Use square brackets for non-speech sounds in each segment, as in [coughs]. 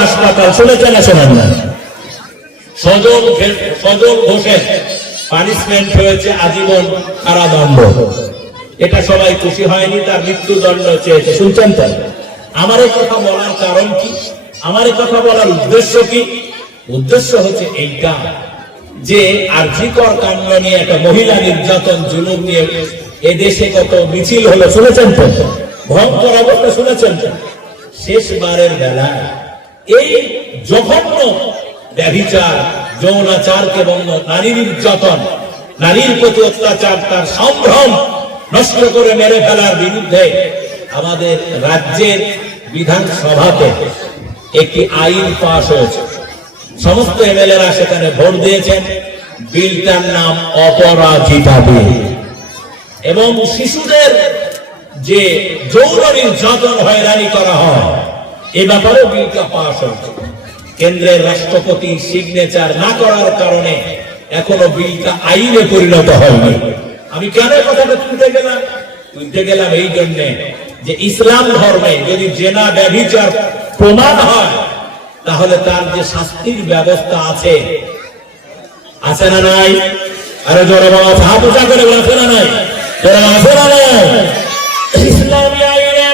হাসপাতাল, শুনেছেন সজল সজল ঘোষের পানিশমেন্ট হয়েছে আজীবন কারাদণ্ড। এটা সবাই খুশি হয়নি, তার মৃত্যুদণ্ড চেয়েছে। শুনছেন আমার কথা বলার কারণ কি? আমার কথা বলার উদ্দেশ্য কি? উদ্দেশ্য হচ্ছে এইটা যে আর্জিকর কাণ্ড নিয়ে একটা মহিলা নির্যাতন, জুলুম নিয়ে এদেশে কত মিছিল হলো, শুনেছেন তো? ভয়ঙ্কর অবস্থা শুনেছেন তো? শেষবারের বেলায় এই জঘন্য ব্যভিচার, যৌনাচারকে বন্ধ, নারী নির্যাতন, নারীর প্রতি অত্যাচার, তার সম্ভ্রম নষ্ট করে মেরে ফেলার বিরুদ্ধে আমাদের রাজ্যের বিধানসভাতে একটি আইন পাশ হয়েছে। সমস্ত এমএলএরা সেখানে ভোট দিয়েছেন। বিলটার নাম অপরাজিতা বিল। এবং শিশুদের যে যৌন নির্যাতন হয়রানি করা হয়, এ ব্যাপারেও বিলটা পাশ হয়েছে। কেন্দ্রের রাষ্ট্রপতি সিগনেচার না করার কারণে এখনও বিলটা আইনে পরিণত হয়নি। আমি কেন কথাটা তুলতে গেলাম? তুলতে গেলাম এই জন্যে যে ইসলাম ধর্মে যদি জেনা ব্যভিচার প্রমাণ হয়, তাহলে তার যে শাস্তির ব্যবস্থা আছে আছে না নাই? আরে জোরে বাবা উঁচা করে আছে না নাই? জোরে আছে না নাই? ইসলামী আইনে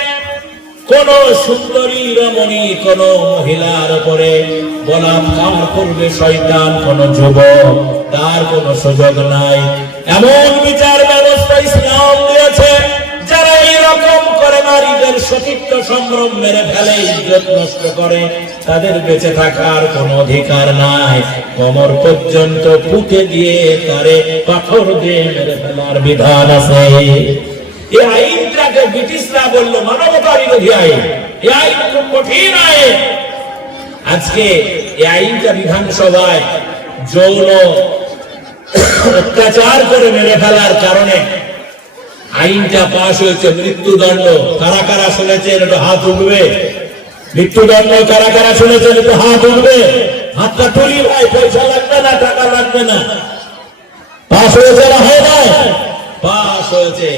কোন সুন্দরী রমণী, কোন মহিলার উপরে বলাৎকার করবে শয়তান, কোন যুবক, তার কোন সুযোগ নাই। এমন বিচার ব্যবস্থা ইসলাম দিয়েছে, যারা এইরকম করে নারীদের সতীত্ব সম্ভ্রম মেরে ফেলে, ইজ্জত নষ্ট করে, তাদের বেঁচে থাকার কোন অধিকার নাই। কোমর পর্যন্ত পুঁতে দিয়ে তারে পাথর দিয়ে মেরে ফেলার বিধান আছে। এই আইনটাকে ব্রিটিশরা বলল মানবতা বিরোধী আইন। এই আইন খুব কঠিন আইন। আজকে এই আইনটা বিধানসভায় যৌন অত্যাচার করে মেরে ফেলার কারণে আইনটা পাশ হয়েছে মৃত্যুদণ্ড। কারা কারা শুনেছেন একটু হাত উঠবে? মৃত্যুদণ্ড কারা কারা শুনেছেন একটু হাত উঠবে? হাতটা তুলি ভাই, পয়সা লাগবে না, টাকা লাগবে না। পাশ হয়েছে না হয় পাশ হয়েছে।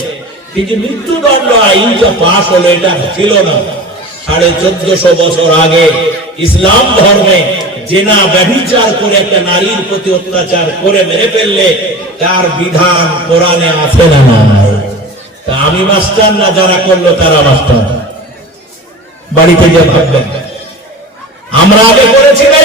কিন্তু মৃত্যুদণ্ড আইনটা পাশ হলো, এটা ছিল না। সাড়ে চোদ্দশো বছর আগে ইসলাম ধর্মে জেনা ব্যভিচার করে একটা নারীর প্রতি অত্যাচার করে মেরে ফেললে তার বিধান কোরআনে আছে না তা আমি মাস্টার না, যারা করল তারা মাস্টার? বাড়িতে গিয়ে ভাববেন। আমরা আগে করেছি না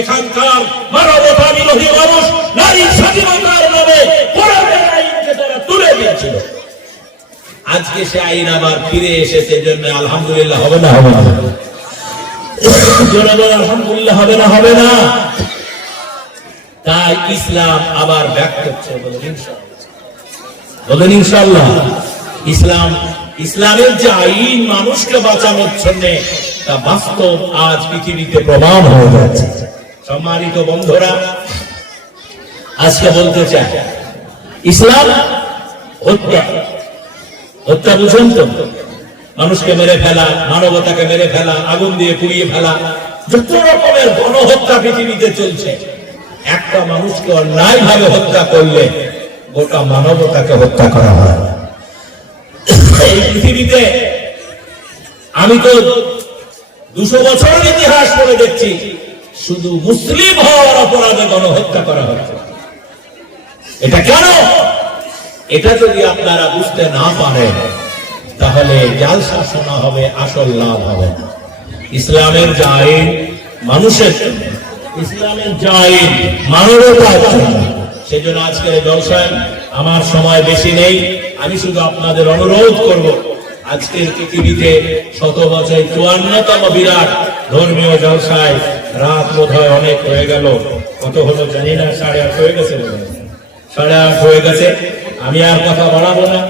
এখানকার মানবতা বিরোধী মানুষ নারীর স্বাধীনতার নামে তুলে দিয়েছিল। আজকে সে আইন আবার ফিরে এসেছে জন্য আলহামদুলিল্লাহ হবে না? হবে না। ইসলামের যে আইন মানুষকে বাঁচানোর জন্য তা বাস্তব আজ পৃথিবীতে প্রমাণ হয়ে যাচ্ছে। সম্মানিত বন্ধুরা, আজকে বলতে চাই, ইসলাম হত্যা হত্যা বুঝুন তো মানুষকে মেরে ফেলা, মানবতাকে মেরে ফেলা, আগুন দিয়ে পুড়িয়ে ফেলা, যত রকমের গণহত্যা পৃথিবীতে চলছে। একটা মানুষকে অন্যায় ভাবে হত্যা করলে গোটা মানবতাকে হত্যা করা হয়। এই পৃথিবীতে আমি তো দুশো বছরের ইতিহাস পড়ে দেখছি। শুধু মুসলিম হওয়ার অপরাধে গণহত্যা করা হচ্ছে। এটা কেন? এটা যদি আপনারা বুঝতে না পারেন, তাহলে জাল শাসনা হবে, আসল লাভ হবে না। ইসলামের যে আইন মানুষের জন্য, ইসলামের যে আইন মানবতার জন্য। সেজন্য আজকের জলসায় আমার সময় বেশি নেই। আমি শুধু আপনাদের অনুরোধ করব, আজকের পৃথিবীতে শত বছর চুয়ান্নতম বিরাট ধর্মীয় জলসায় রাত বোধ হয় অনেক হয়ে গেল। কত হলো জানি না, সাড়ে আট হয়ে গেছে সাড়ে আট হয়ে গেছে। আমি আর কথা বাড়াবো না।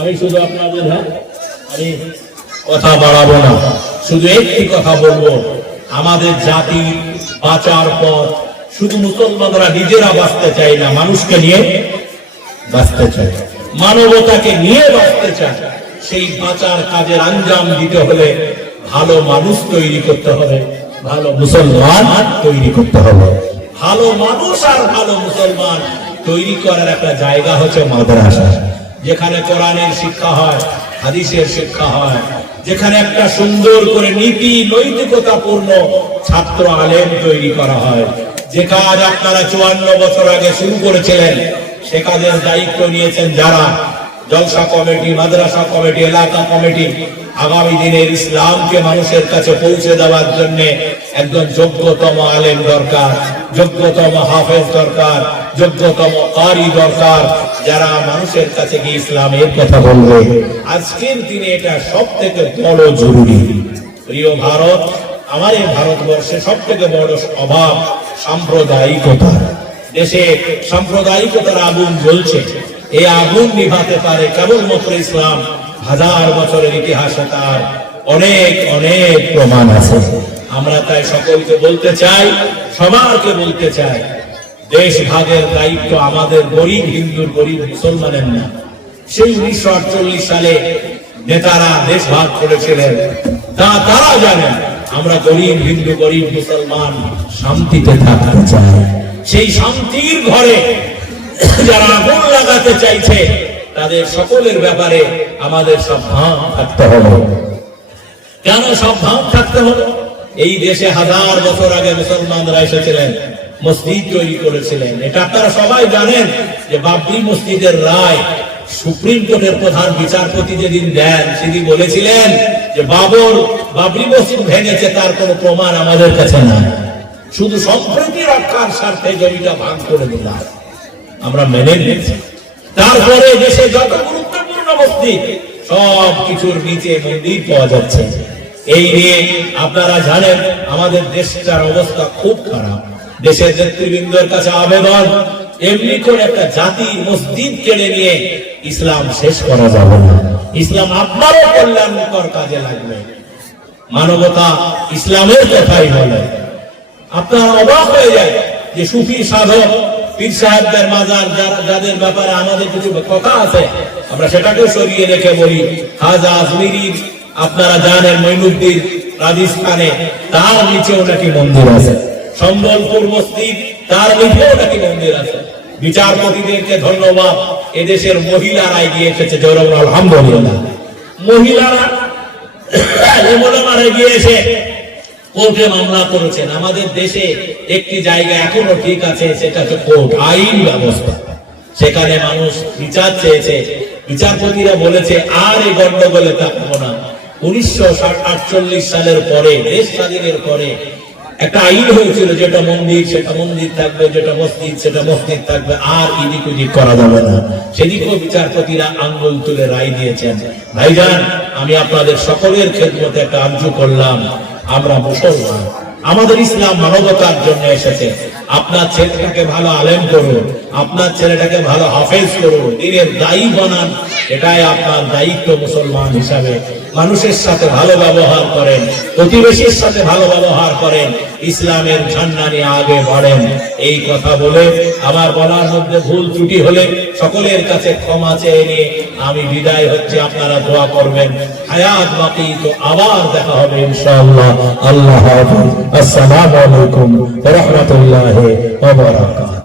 আমি শুধু আপনাদের হ্যাঁ? আমি কথা বাড়াবো না। শুধু একটি কথা বলব। আমাদের জাতি বাঁচার পর শুধু মুসলমানরা নিজেরা বাঁচতে চায় না, মানুষকে নিয়ে বাঁচতে চায়। মানবতাকে নিয়ে বাঁচতে চায়। সেই বাঁচার কাজের আঞ্জাম দিতে হলে ভালো মানুষ তৈরি করতে হবে। ভালো মুসলমান তৈরি করতে হবে। ভালো মানুষ আর ভালো মুসলমান তৈরি করার একটা জায়গা হচ্ছে মাদ্রাসা। যেখানে কোরআনের শিক্ষা হয়, হাদিসের শিক্ষা হয়, যেখানে একটা সুন্দর করে নীতি নৈতিকতাপূর্ণ ছাত্র আলেম তৈরি করা হয়। যে কাজ আপনারা চুয়ান্ন বছর আগে শুরু করেছিলেন, সে কাজের দায়িত্ব নিয়েছেন যারা? জলসা কমিটি, মাদ্রাসা কমিটি, এলাকা কমিটি আগামী দিনের ইসলামকে মানুষের কাছে পৌঁছে দেওয়ার জন্য একজন যোগ্যতম আলেম দরকার, যোগ্যতম হাফেজ দরকার, যোগ্যতম কারি দরকার, যারা মানুষের কাছে গিয়ে ইসলামের কথা বলবে। আজকের দিনে এটা সব থেকে বড় জরুরি। প্রিয় ভারত, আমার এই ভারতবর্ষে সব থেকে বড় অভাব সাম্প্রদায়িকতা। দেশে সাম্প্রদায়িকতার আগুন জ্বলছে। এই আগুন নিভাতে পারে কেবলমাত্র ইসলাম। হাজার বছরের ইতিহাসে তার অনেক অনেক প্রমাণ আছে। আমরা তাই সকলকে বলতে চাই সবারকে বলতে চাই দেশ ভাগের দায়িত্ব আমাদের গরিব হিন্দুর গরিব মুসলমানের না। সেই উনিশশো আটচল্লিশ সালে নেতারা দেশ ভাগ করেছিলেন। তা তারা জানেন আমরা গরিব হিন্দু, গরিব মুসলমান শান্তিতে থাকতে চাই। সেই শান্তির ঘরে যারা আগুন লাগাতে চাইছে, তাদের সকলের ব্যাপারে আমাদের সাবধান থাকতে হবে। কেন সাবধান থাকতে হবে? এই দেশে হাজার বছর আগে মুসলমানরা এসেছিলেন, মসজিদ তৈরি করেছিলেন। এটা আপনারা সবাই জানেন যে বাবরি মসজিদের রায় সুপ্রিম কোর্টের প্রধান বিচারপতি যেদিন দেন সেদিন বলেছিলেন যে বাবর, বাবরি মসজিদ ভেঙেছে, তার কোনো প্রমাণ আমাদের কাছে নাই। শুধু সম্প্রীতি রক্ষার স্বার্থে জমিটা ভাগ করে দিলাম। আমরা মেনে নিয়েছি। তারপরে দেশে যত গুরুত্বপূর্ণ মসজিদ, সব কিছুর নিচে মন্দির পাওয়া যাচ্ছে। এই নিয়ে আপনারা জানেন, আমাদের দেশটার অবস্থা খুব খারাপ। দেশের নেতৃবৃন্দের কাছে আবেদন, এমনি করে একটা জাতি মসজিদ কেড়ে নিয়ে ইসলাম শেষ করা যাবে না। ইসলাম আপনারও কল্যাণকর কাজে লাগবে। মানবতা ইসলামের কথাই বলে। আপনারা অবাক হয়ে যায় যে সুফি সাধক পীর সাহেবদের মাজার যাদের ব্যাপারে আমাদের কিছু কথা আছে, আমরা সরিয়ে রেখে বলি খাজা আজমিরির, আপনারা জানেন রাজস্থানে, তার নিচেও নাকি মন্দির আছে। সম্বলপুর মসজিদ, তার নিচেও নাকি মন্দির আছে। বিচারপতিদেরকে ধন্যবাদ, এদেশের মহিলারা এগিয়ে এসেছে জৌরব আলহামদুলিল্লাহ। মহিলারা [coughs] গিয়ে এসে কোর্টে মামলা করেছেন। আমাদের দেশে একটি জায়গা এখনও ঠিক আছে, সেটা হচ্ছে কোর্ট আইন ব্যবস্থা। সেখানে মানুষ বিচার চেয়েছে। বিচারপতিরা বলেছে, আর এই গন্ডগোলে থাকব না। উনিশশো আটচল্লিশ সালের পরে, দেশ স্বাধীনের পরে একটা আইন হয়েছিল, যেটা মন্দির, সেটা মন্দির থাকবে, যেটা মসজিদ, সেটা মসজিদ থাকবে, আর ইদিক উদিক করা যাবে না। সেদিকেও বিচারপতিরা আঙ্গুল তুলে রায় দিয়েছেন। ভাইজান আমি আপনাদের সকলের ক্ষেত্রে একটা আর্য করলাম। আমরা মুসলমান। আমাদের ইসলাম মানবতার জন্য এসেছে। আপনার ছেলেটাকে ভালো আলেম করুন। আপনার ছেলেটাকে ভালো হাফেজ করুন। দিনের দায়ী বানান। এটাই আপনার দায়িত্ব মুসলমান হিসাবে। মানুষের সাথে ভালো ব্যবহার করেন। প্রতিবেশীর সাথে ভালো ব্যবহার করেন। ইসলামের ঝান্ডা নিয়ে আগে বাড়েন। এই কথা বলে আমার বলার মধ্যে ভুল ত্রুটি হলে সকলের কাছে ক্ষমা চেয়ে নিয়ে আমি বিদায় হচ্ছে, আপনারা দোয়া করবেন। হায়াত বাকি, তো আবার দেখা হবে ইনশাআল্লাহ। আল্লাহ আসসালামু আলাইকুম ওয়া রাহমাতুল্লাহি ওয়া বারাকাতুহু।